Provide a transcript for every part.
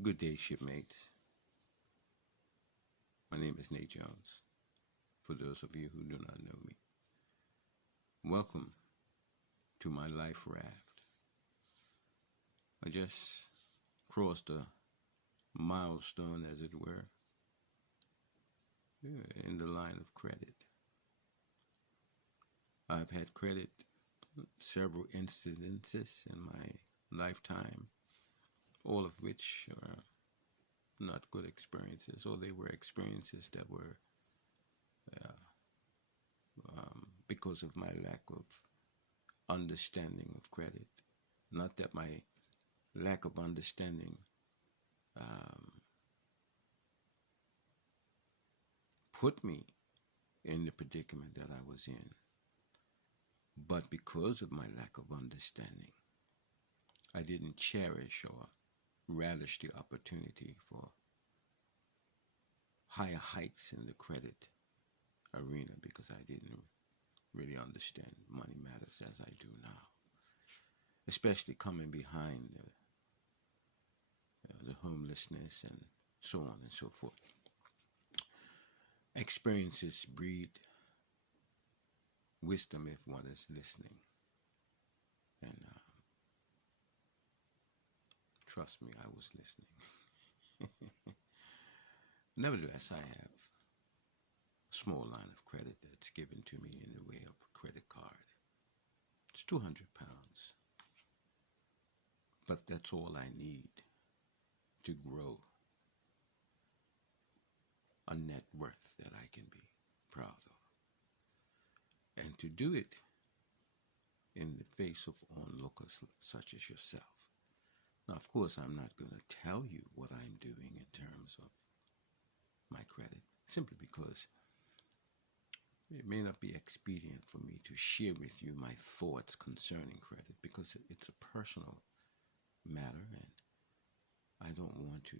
Good day, shipmates. My name is Nate Jones, for those of you who do not know me. Welcome to my life raft. I just crossed a milestone, as it were, in the line of credit. I've had credit several incidences in my lifetime, all of which are not good experiences, or they were experiences that were because of my lack of understanding of credit. Not that my lack of understanding put me in the predicament that I was in, but because of my lack of understanding, I didn't cherish or relish the opportunity for higher heights in the credit arena because I didn't really understand money matters as I do now, especially coming behind the homelessness and so on and so forth. Experiences breed wisdom if one is listening. And trust me, I was listening. Nevertheless, I have a small line of credit that's given to me in the way of a credit card. It's £200. But that's all I need to grow a net worth that I can be proud of. And to do it in the face of onlookers such as yourself. Now, of course, I'm not going to tell you what I'm doing in terms of my credit, simply because it may not be expedient for me to share with you my thoughts concerning credit, because it's a personal matter, and I don't want to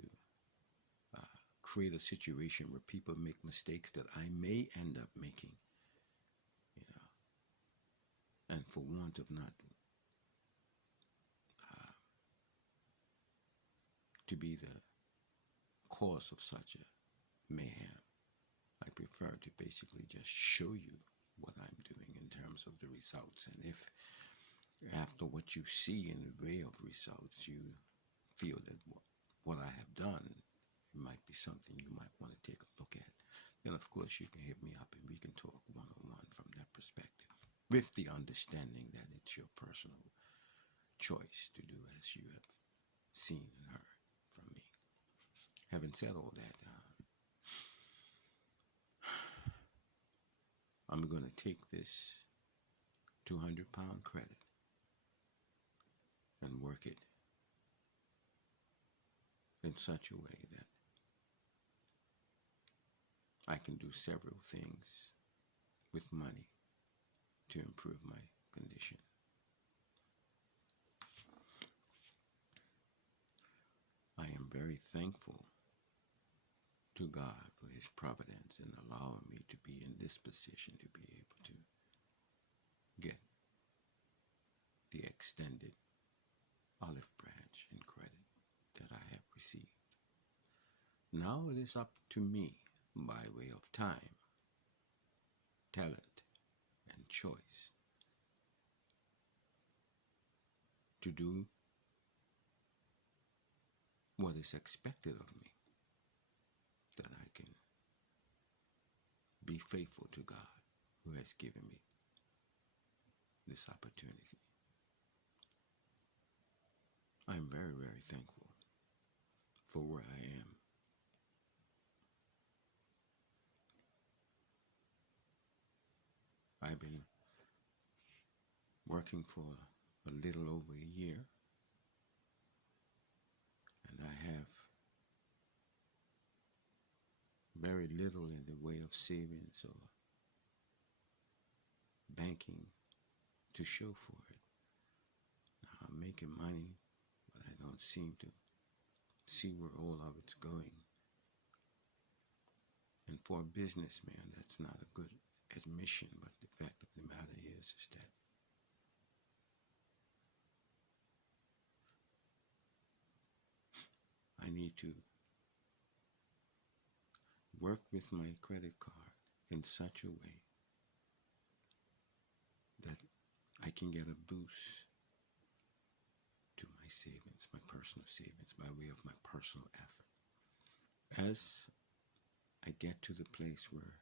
create a situation where people make mistakes that I may end up making, and for want of not to be the cause of such a mayhem, I prefer to basically just show you what I'm doing in terms of the results. And if after what you see in the way of results, you feel that what I have done, it might be something you might want to take a look at, then of course you can hit me up and we can talk one-on-one from that perspective, with the understanding that it's your personal choice to do as you have seen and heard from me. Having said all that, I'm going to take this £200 credit and work it in such a way that I can do several things with money to improve my condition. I am very thankful to God for His providence in allowing me to be in this position to be able to get the extended olive branch in credit that I have received. Now it is up to me, by way of time, talent, and choice, to do what is expected of me, that I can be faithful to God who has given me this opportunity. I'm very, very thankful for where I am. I've been working for a little over a year, and I have very little in the way of savings or banking to show for it. Now, I'm making money, but I don't seem to see where all of it's going. And for a businessman, that's not a good admission, but the fact of the matter is that I I need to work with my credit card in such a way that I can get a boost to my savings, my personal savings, by way of my personal effort. As I get to the place where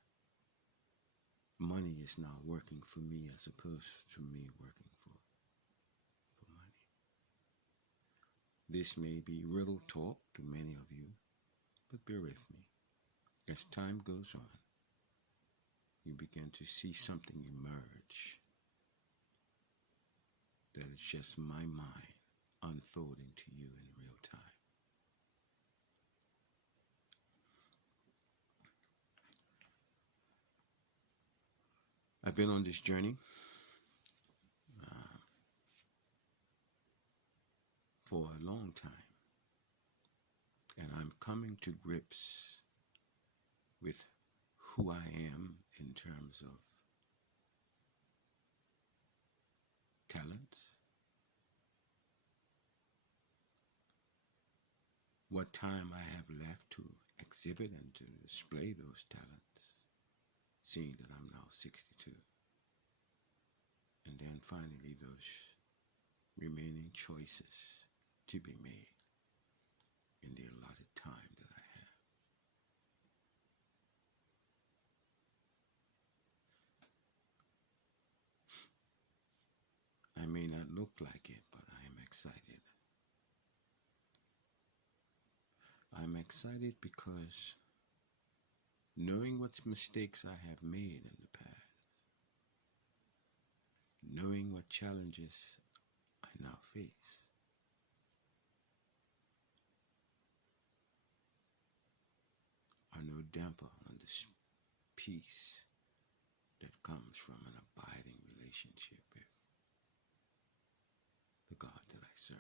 money is now working for me as opposed to me working for money. This may be riddle talk to many of you, but bear with me. As time goes on, you begin to see something emerge that is just my mind unfolding to you in real time. I've been on this journey for a long time, and I'm coming to grips with who I am in terms of talents, what time I have left to exhibit and to display those talents, seeing that I'm now 62. And then finally those remaining choices to be made in the allotted time that I have. I may not look like it, but I am excited. I'm excited because knowing what mistakes I have made in the past, knowing what challenges I now face, are no damper on this peace that comes from an abiding relationship with the God that I serve.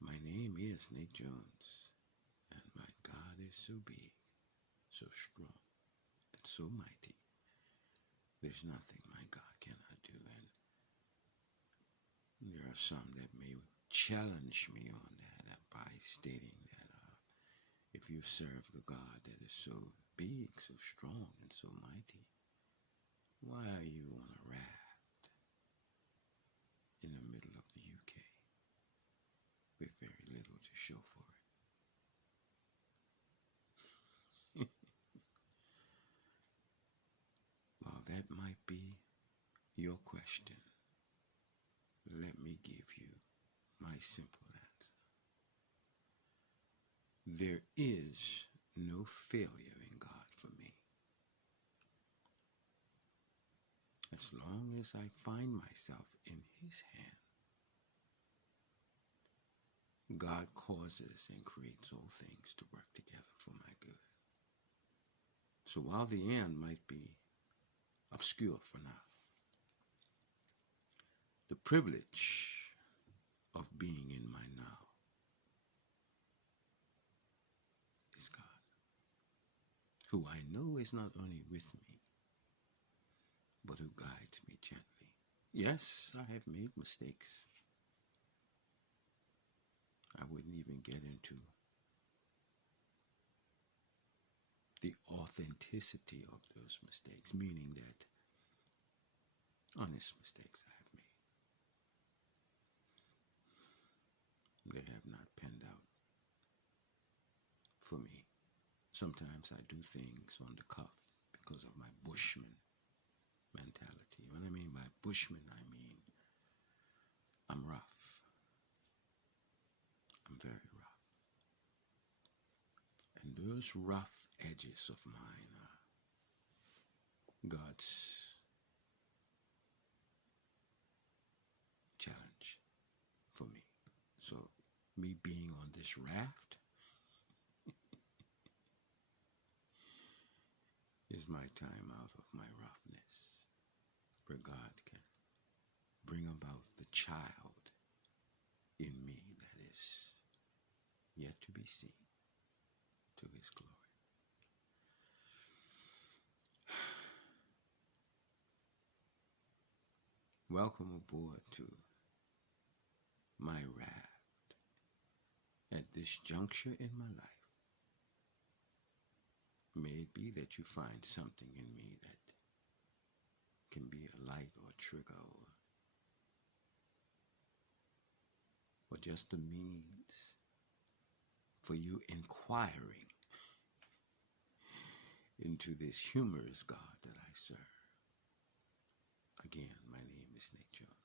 My name is Nate Jones, and my God is so big, so strong, and so mighty. There's nothing my God cannot do, and there are some that may challenge me on that by stating that if you serve the God that is so big, so strong, and so mighty, why are you on a raft in the middle of the UK with very little to show for it? While that might be your question, let me give you my simple answer. There is no failure in God for me. As long as I find myself in His hand, God causes and creates all things to work together for my good. So while the end might be obscure for now, the privilege of being in my now is God, who I know is not only with me, but who guides me gently. Yes, I have made mistakes. I wouldn't even get into the authenticity of those mistakes, meaning that honest mistakes I have made. They have not panned out for me. Sometimes I do things on the cuff because of my bushman mentality. What I mean by bushman, I mean I'm rough. I'm very rough. And those rough edges of mine are God's challenge for me. So me being on this raft is my time out of my roughness, where God can bring about the child in me that is yet to be seen, to His glory. Welcome aboard to my raft at this juncture in my life. May it be that you find something in me that can be a light or a trigger or just a means for you inquiring into this humorous God that I serve. Again, my name is Nature.